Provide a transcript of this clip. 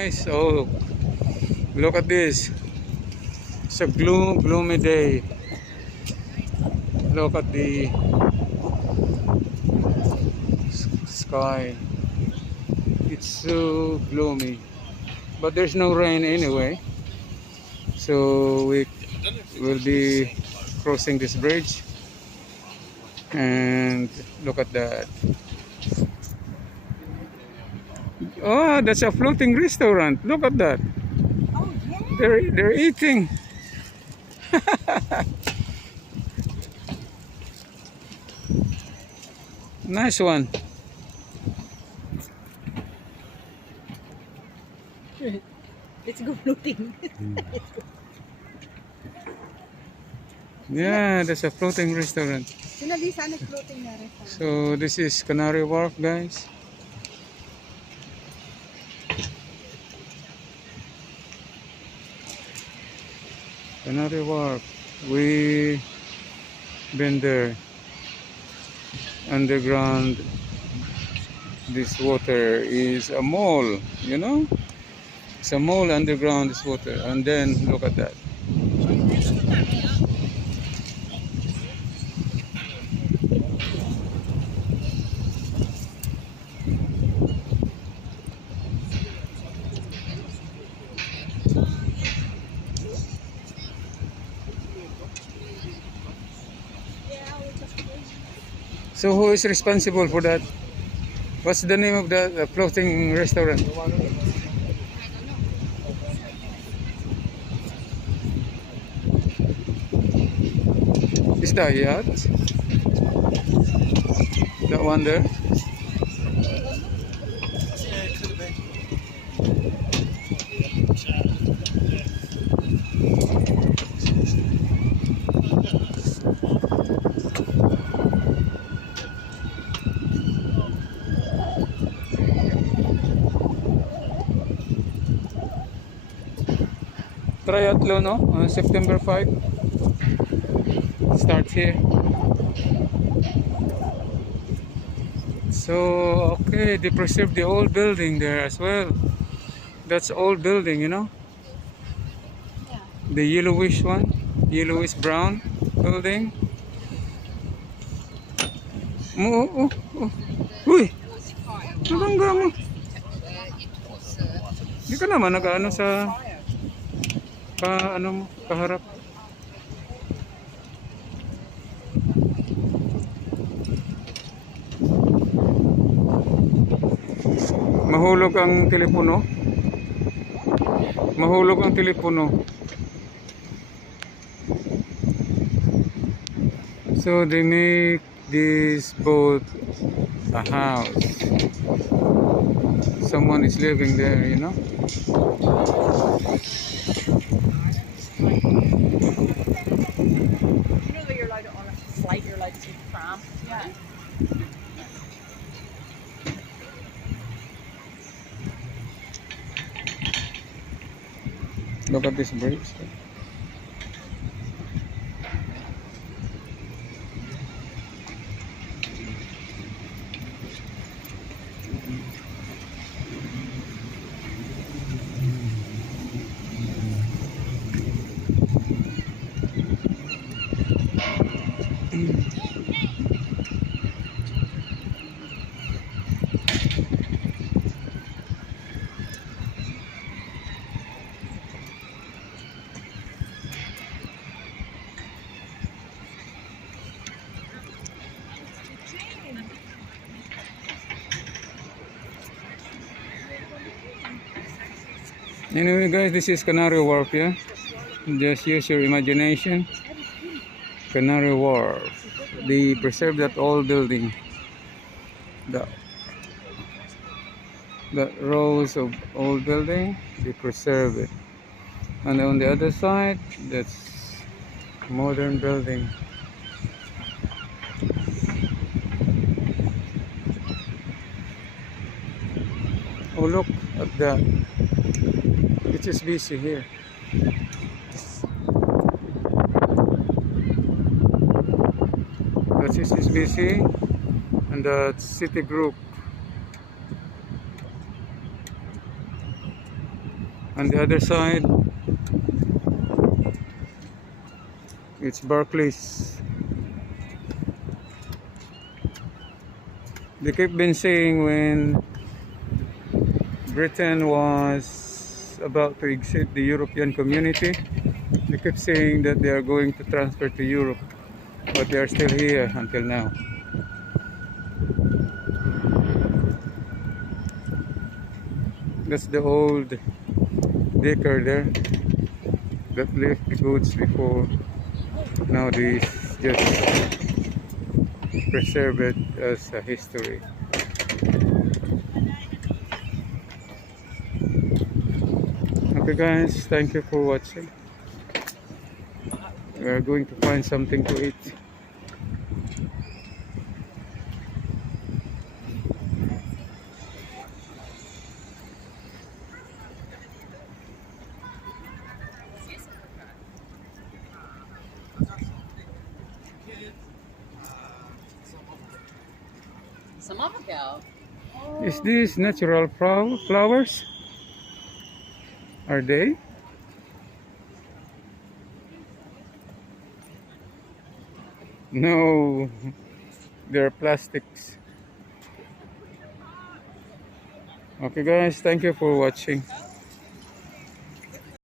guys. Oh, look at this. It's a gloomy day. Look at the sky. It's so gloomy, but there's no rain anyway, so we will be crossing this bridge. And look at that. Oh, that's a floating restaurant. Look at that. Oh, yeah. They're eating. Nice one. Let's go floating. Yeah, that's a floating restaurant. Floating na restaurant. So this is Canary Wharf, guys. Canary Wharf. We been there. Underground. This water is a mall, you know? It's a mall underground, this water. And then look at that. So who is responsible for that? What's the name of the floating restaurant? Is that yacht? That one there? Triathlon, no? On September 5. Starts here. So, okay, they preserved the old building there as well. That's old building, you know? Yeah. The yellowish one, yellowish brown building. Oh. Uy! Nagangga mo. Hindi ka naman nag-ano sa kaharap. Mahulog ang telepono. Mahulog ang telepono. So they make this boat a house. Someone is living there, you know. You know that you're allowed to, on a flight, you're allowed to take a pram? Yeah. Look at this bridge. Anyway guys, this is Canary Wharf, yeah? Just use your imagination. Canary Wharf. They preserve that old building. The rows of old building, they preserve it. And on the other side, that's modern building. Oh, look at that. It's just busy here. That's HSBC and the Citigroup. On the other side, it's Barclays. They keep been saying when Britain was about to exit the European community, they kept saying that they are going to transfer to Europe, but they are still here until now. That's the old baker there that left the goods before. Now they just preserve it as a history. Okay guys, thank you for watching. We are going to find something to eat. Some of ago. Is this natural flowers? Are they? No, they're plastics. Okay guys, thank you for watching.